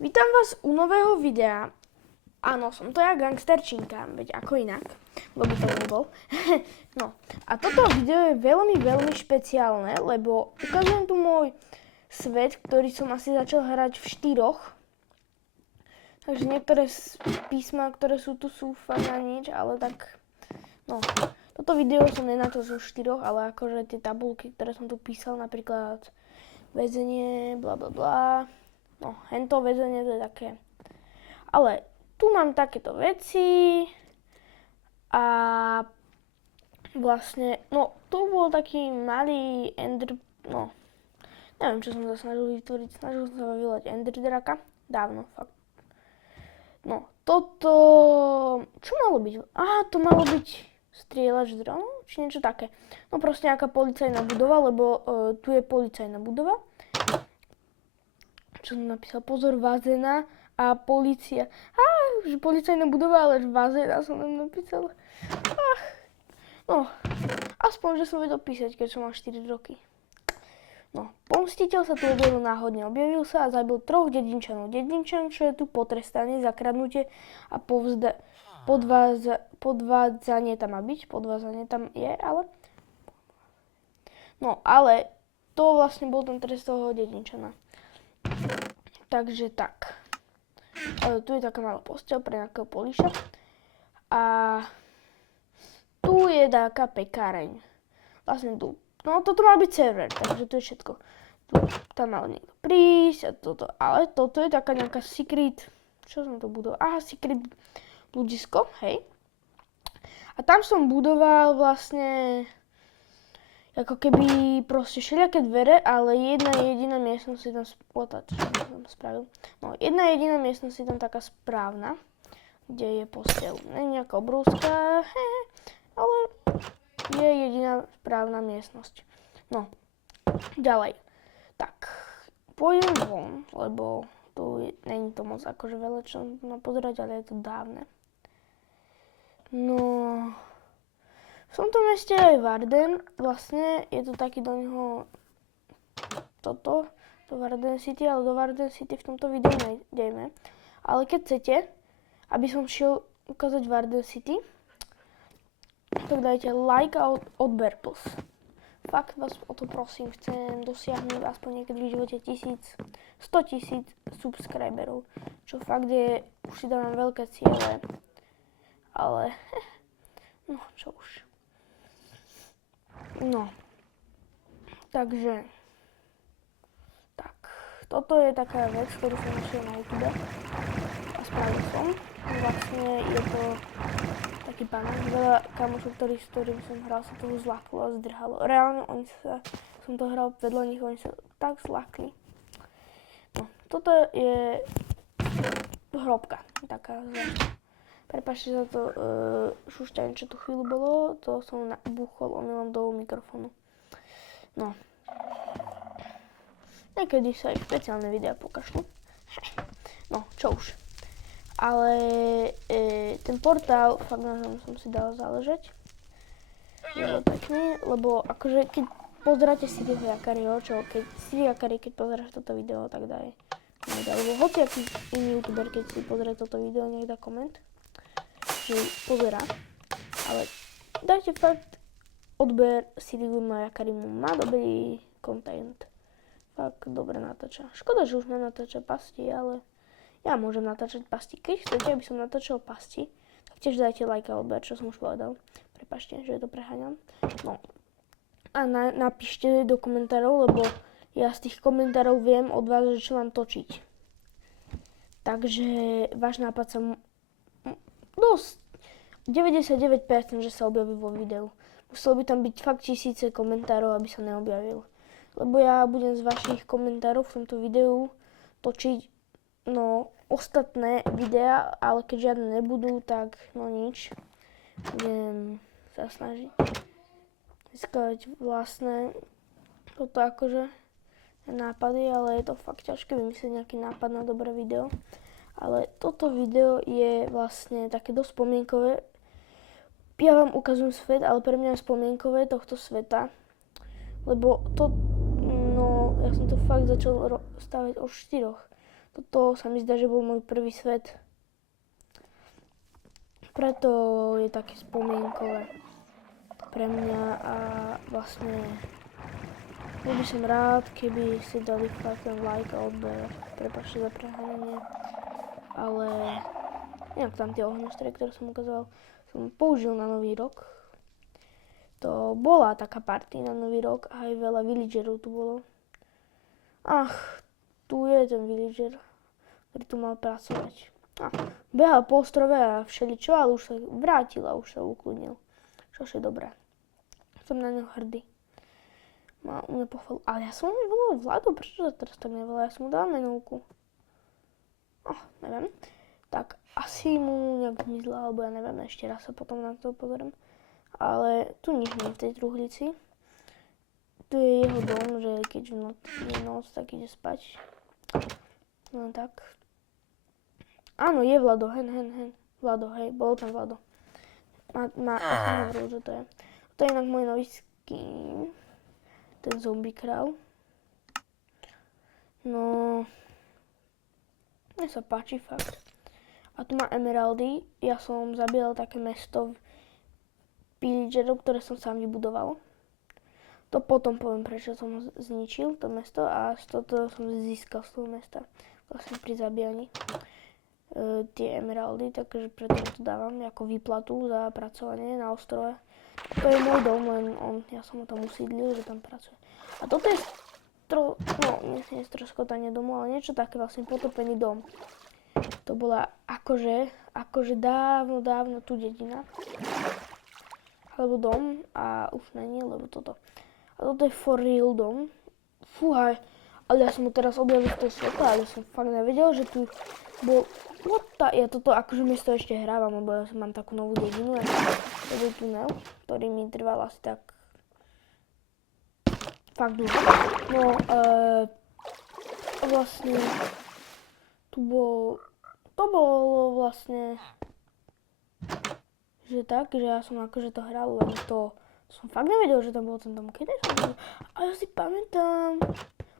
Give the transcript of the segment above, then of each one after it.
Vítam vás u nového videa. Áno, som to ja, gangsterčinka, veď ako inak, kto by to nebol. No, a toto video je veľmi špeciálne, lebo ukazujem tu môj svet, ktorý som asi začal hrať v 4. Takže niektoré písma, ktoré sú tu, sú fakt na nič, ale tak, no. Toto video som nenatočil v 4, ale akože tie tabulky, ktoré som tu písal, napríklad väzenie, blablabla. No, hento väzenie to je také. Ale tu mám takéto veci a vlastne, no, tu bol taký malý ender, no, neviem, čo som sa snažil vytvoriť, snažil som sa vyvolať ender draka, dávno, fakt. No, toto, čo malo byť? Aha, to malo byť strieľač z dronu, či niečo také. No proste nejaká policajná budova, lebo tu je policajná budova. Čo som napísal, pozor, vazena a polícia. Že policajná budova, ale vazena som tam napísal. No, aspoň, že som vedel písať, keď som mal 4 roky. No, pomstiteľ sa tu objavil náhodne. Objavil sa a zabil 3 dedinčanov. Dedinčan, čo je tu potrestaný za kradnutie a podvádzanie tam má byť. Podvádzanie tam je, ale... No, ale to vlastne bol ten trest toho dedinčana. Takže tak. Tu je taká malá posteľ pre nejakého políša. A tu je taká pekáreň. Vlastne tu. No toto mal byť server, takže to je všetko. Tam mal niekto prísť a toto. Ale toto je taká nejaká secret. Čo som to budoval? Aha, secret ľudisko, hej. A tam som budoval vlastne... Ako keby proste všelijaké dvere, ale jedna jediná miestnosť je tam spravil. No, jedna jediná miestnosť je tam taká správna, kde je posteľ. Nie nejaká obrovská, ale je jediná správna miestnosť. No, ďalej. Tak, pôjdem von, lebo tu není to moc akože veľa čo na pozerať, ale je to dávne. No... V tomto meste je aj Varden, vlastne je to taký do neho toto, do Varden City, ale do Varden City v tomto videu nejdeme. Ale keď chcete, aby som šiel ukázať Varden City, tak dajte like a odber plus. Fakt vás o to prosím, chcem dosiahnuť aspoň niekedy v živote 100 000 subscriberov, čo fakt je, už si dávam veľké ciele, ale no čo už. No, takže, tak, toto je taká vec, ktorú som našiel na YouTube a spravil som. Vlastne je to taký pán, veľa kamošov, s ktorými som hral, sa toho zľaklo a zdrhalo. Reálne som to hral vedľa nich, oni sa tak zľakli. No, toto je hrobka, taká zvláštna. Prepáčte za to šušťanie, čo tu chvíľu bolo, to som búchol omylom do mikrofónu. No. Niekedy sa aj špeciálne videá pokašľú. No, čo už. Ale ten portál, fakt na ňom som si dal záležať. Je pekný, lebo akože keď pozeráte Siriho Jakariho, keď Siri Jakari, keď pozeráš toto video, tak daj koment. Alebo hociaký iný youtuber, keď si pozrie toto video, nech dá koment. Že pozerá, ale dajte fakt odber Siriu Jakarimu, má dobrý content, fakt dobre natáča. Škoda, že už nenatáča pasti, ale ja môžem natáčať pasti. Keď chcete, aby som natáčal pasti, tak tiež dajte like a odber, čo som už povedal. Prepáčte, že to preháňam. No a napíšte do komentárov, lebo ja z tých komentárov viem od vás, že čo mám točiť. Takže váš nápad sa dosť 99%, že sa objaví vo videu. Muselo by tam byť fakt tisíce komentárov, aby sa neobjavil. Lebo ja budem z vašich komentárov v tomto videu točiť ostatné videá, ale keď žiadne nebudú, tak nič. Budem sa snažiť získať vlastné toto akože nápady, ale je to fakt ťažké vymyslieť nejaký nápad na dobré video. Ale toto video je vlastne také dosť spomienkové. Ja vám ukazujem svet, ale pre mňa je spomienkové tohto sveta. Lebo to, ja som to fakt začal stavať o 4. Toto sa mi zdá, že bol môj prvý svet. Preto je také spomienkové pre mňa a vlastne bol by som rád, keby si dali fakt ten like a odber. Prepáčte za preháňanie, ale inak tam tie ohňostroje, ktoré som ukazoval, som použil na Nový rok. To bola taká party na Nový rok a aj veľa villagerov tu bolo. Ach, tu je ten villager, ktorý tu mal pracovať. Behal po ostrove a všeličo, ale už sa vrátil a už sa ukludnil. Čo je dobré. Som na ňo hrdý. Má u mňa pochvalu. Ale ja som ho nevolal Vlado, prečo sa teraz tak nevolal? Ja som mu dal menovku. Neviem. Tak asi mu nejak zmizla, alebo ja neviem, ešte raz sa potom na to pozriem. Ale tu nič nie je v tej truhlici. Tu je jeho dom, že keď je noc, tak ide spať. No tak. Áno, je Vlado, hen. Vlado, hej, bol tam Vlado. Ja som hovoril, že to je. To je inak môj nový skin. Ten zombie král. No, mne sa páči fakt. A tu má emeraldy. Ja som zabíjal také mesto villagerov, ktoré som sám vybudoval. To potom poviem, prečo som zničil to mesto a z toho som získal z toho mesta. Vlastne pri zabíjaní tie emeraldy, takže preto to dávam ako výplatu za pracovanie na ostrove. To je môj dom, len ja som ho tam usídlil, že tam pracuje. A toto je nie stroskotanie domu, ale niečo také vlastne potopený dom. To bola akože dávno tu dedina. Alebo dom a už není, lebo toto. A toto je for real dom. Fúhaj, ale ja som ho teraz objavil v toho sveta, ale som fakt nevedel, že tu bol... Ja toto akože mesto ešte hrávam, lebo ja mám takú novú dedinu a to bol tunel, ktorý mi trval asi tak fakt dlho. No, vlastne to bolo vlastne že tak, že ja som akože to hral, len to som fakt nevedel, že tam bol ten dom. Kedy som to... A ja si pamätám.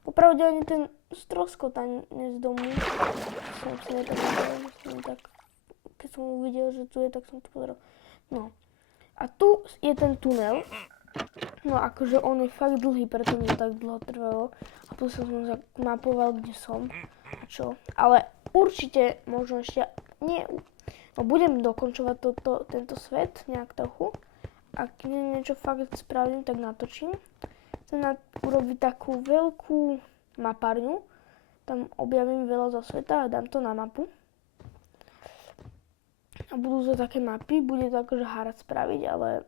Popravde ani ten stroskotanie z domu som si nepamätal, tak keď som uvidel, že tu je, tak som to pozeral. No. A tu je ten tunel. No akože on je fakt dlhý, preto mi to tak dlho trvalo. A tu som mapoval, kde som a čo. Ale určite, možno ešte nie... No budem dokončovať tento svet nejak trochu. Ak niečo fakt spravím, tak natočím. Chcem urobiť takú veľkú mapárňu. Tam objavím veľa zo sveta a dám to na mapu. A budú to také mapy, bude to akože hard spraviť, ale...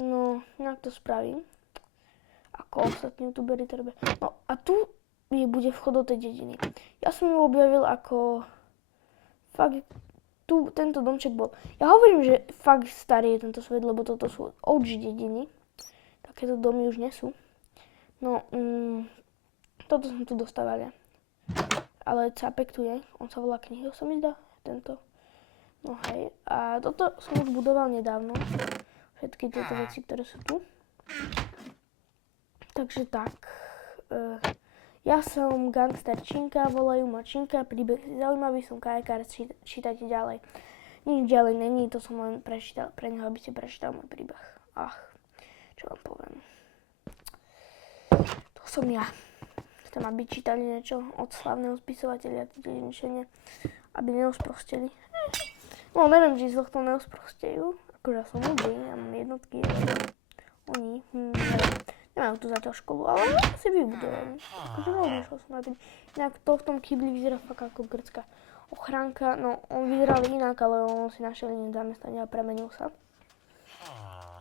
No, nejak to spravím. Ako ostatní youtuberi to robia. No a tu bude vchod do tej dediny. Ja som ju objavil ako... Fakt, tento domček bol. Ja hovorím, že fakt starý je tento svet, lebo toto sú OG dediny. Takéto domy už nie sú. No, toto som tu dostával ja. Ale Capek tu je, on sa volá Knihil, sa mi zdá, tento. No hej, a toto som už budoval nedávno. Všetky tieto veci, ktoré sú tu. Takže tak. Ja som gangsterčinka, volajú ma Činka, príbeh zaujímavý, som kajkár, čítajte ďalej. Nič ďalej není, to som len prečítal, pre neho, aby ste prečítali môj príbeh. Čo vám poviem. To som ja. Chcem, aby čítali niečo od slavného spisovateľa, dedinčenia, aby neosprosteli. No, neviem, či z tohto neosprostejú. Akože ja som múdry, ja mám jednotky, oni, nemajú tu zatiaľ školu, ale si vybudovali. Takže rozmýšľal som na tým. Inak to v tom kýbli vyzerá fakt ako grecká ochránka. No, on vyzeral inak, ale on si našiel iné zamestnanie a premenil sa.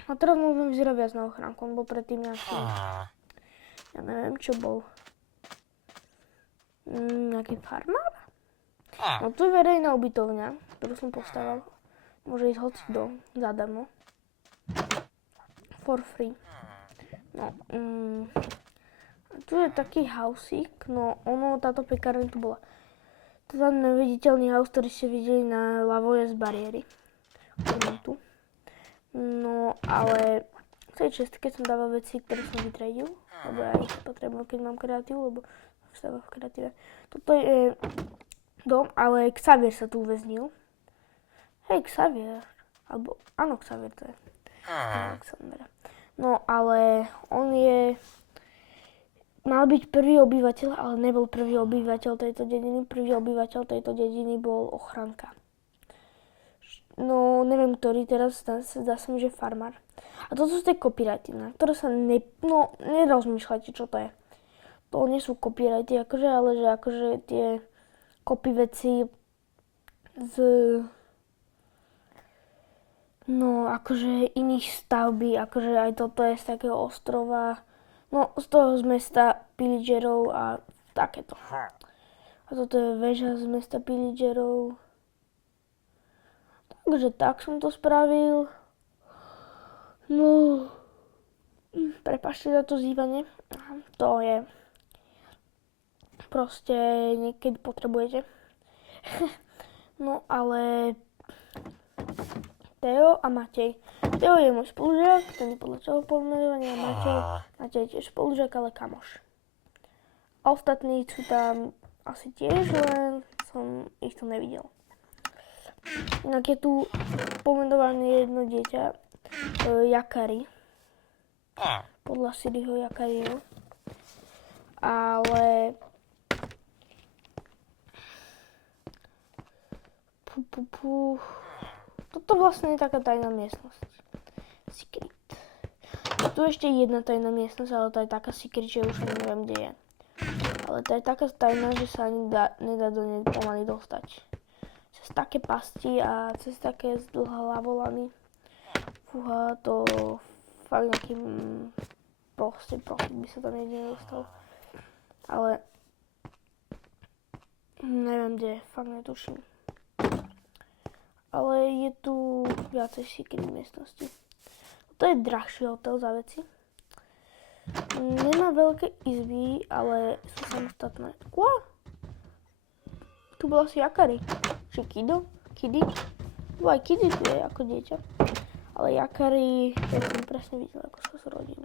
A teraz možno vyzerá viac na ochránku. On bol predtým nejaký... Ja neviem, čo bol. Nejaký farmár? No tu je verejná ubytovňa, ktorú som postavil. Môže ísť hocikto zadarmo. For free. No, tu je taký hausík, no táto pekárne tu bola. To je neviditeľný haus, ktorý ste videli na ľavo je z bariéry. Tu. No, ale v tej čestke som dával veci, ktoré som vytredil, lebo ja ich potrebujem, keď mám kreatívu, lebo v kreatíve. Toto je dom, ale Xavier sa tu uväznil. Hej, Xavier. Alebo, áno, Xavier to je. Alexander. No, ale on mal byť prvý obyvateľ, ale nebol prvý obyvateľ tejto dediny. Prvý obyvateľ tejto dediny bol ochranka. No, neviem, ktorý teraz, zdá sa mi, že farmár. A toto sú tie copyrighty, na ktoré sa nerozmýšľajte, čo to je. To nie sú copyrighty, akože, ale že akože tie copy veci z akože iných stavby, akože aj toto je z takého ostrova, no z toho z mesta Pillagerov a takéto. A toto je väža z mesta Pillagerov. Takže tak som to spravil. No, prepáčte za to zývanie. To je proste niekedy potrebujete. No ale Teo a Matej. Teo je môj spolužiak, ten je podľa čoho pomenovania, a Matej je tiež spolužiak, ale kamoš. A ostatní sú tam asi tiež, len som ich tu nevidel. Inak je tu pomenované jedno dieťa, Jakari. Podľa Siriho Jakariho. Ale toto vlastne je taká tajná miestnosť. Secret. Tu ešte jedna tajná miestnosť, ale to je taká secret, že už ani neviem, kde je. Ale to je taká tajná, že sa ani nedá do nej pomaly dostať. Cez také pasti a cez také zdlhavolany. Fúha, to fakt nejaký proste profit by sa tam jedine dostal. Ale neviem kde, fakt netuším. Ale je tu viacej secret miestnosti. To je drahší hotel za veci. Nemá veľké izby, ale sú samostatné. Tu bol asi Jakari. Či Kido? Kidi? Aj Kidi tu je ako dieťa. Ale Jakari, ja som presne videl, ako sa zrodil.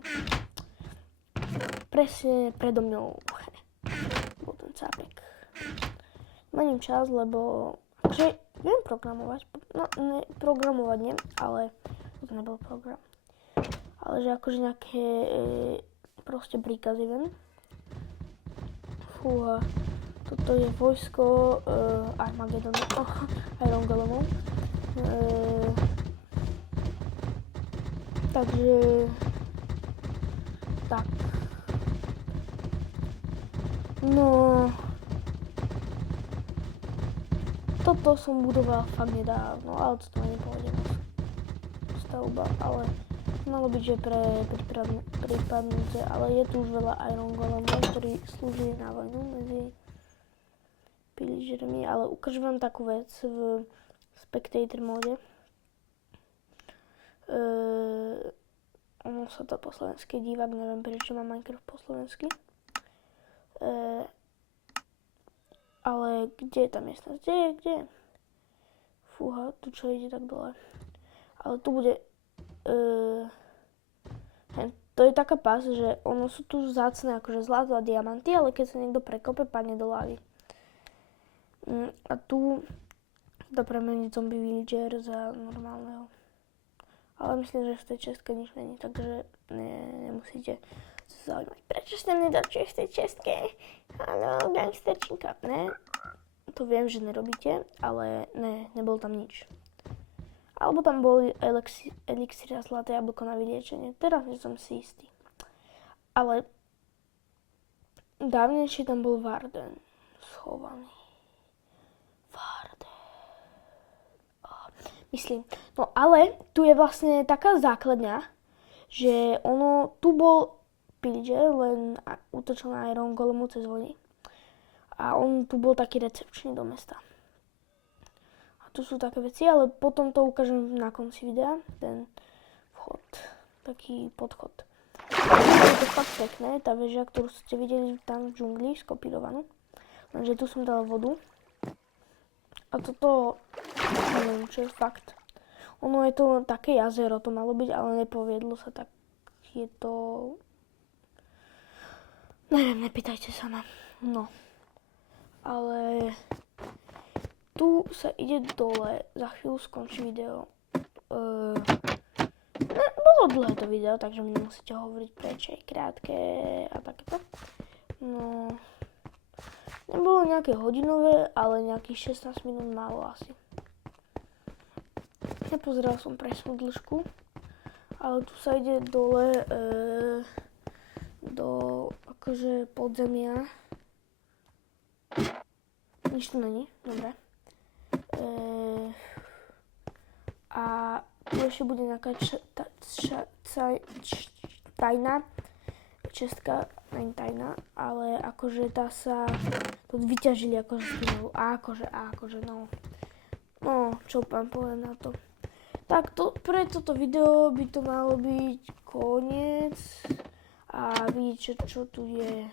Presne predo mňou. Bol ten cápek. Mením čas, lebo akože viem programovať. No, programovať nie, ale to nebol program. Ale že akože nejaké proste príkazy viem. Fúha. Toto je vojsko Armagedonu. Iron Golemov. Takže tak. No, toto som budoval fakt nedávno, ale to nepôjde stavba, ale malo byť, že pre prípadnutie, ale je tu už veľa Iron Golemov, ktorí slúžili na vojnu medzi Pillagermi, ale ukážem vám takú vec v Spectator móde. Ono sa to po slovensky divák, neviem prečo má Minecraft po slovensky. Ale kde je tá miestnosť? Kde je? Fúha, tu čo ide tak dole. Ale tu bude... to je taká pás, že ono sú tu vzácne akože zlato a diamanty, ale keď sa niekto prekope, padne do lávy. A tu to premení zombie villager za normálneho. Ale myslím, že v tej čestke nič není, takže nemusíte sa zaujímať. Prečo ste mne dočuješ v tej čestke? Áno, gangsterčinka. Ne, to viem, že nerobíte, ale ne, nebol tam nič. Alebo tam boli elixír a zlaté jablko na vyliečenie. Teraz nie som si istý. Ale dávnejšie tam bol Warden schovaný. Myslím. No ale tu je vlastne taká základňa, že ono, tu bol Pillager, len útočil na Iron Golemu cez vojny. A on tu bol taký recepčný do mesta. A tu sú také veci, ale potom to ukážem na konci videa, ten vchod, taký podchod. Je to fakt pekné, tá väža, ktorú ste videli tam v džungli, skopírovanú. Lenže tu som dal vodu. A toto, neviem, čo je fakt. Ono je to také jazero, to malo byť, ale nepoviedlo sa, tak je to... Neviem, nepýtajte sa ma. No, ale tu sa ide dole, za chvíľu skončí video. Bolo dlhé to video, takže mi nemusíte hovoriť prečo je krátke a takéto. No, nebolo nejaké hodinové, ale nejakých 16 minút málo asi. Nepozeral som presnú dĺžku, ale tu sa ide dole do akože podzemia. Nič tu není, dobre. A tu ešte bude nejaká tajná čestka, není tajná, ale akože tá sa tu vyťažili akože z tunelu. A akože, no. No, čo pán poviem na to. Tak to, pre toto video by to malo byť koniec. A vidíte, čo tu je.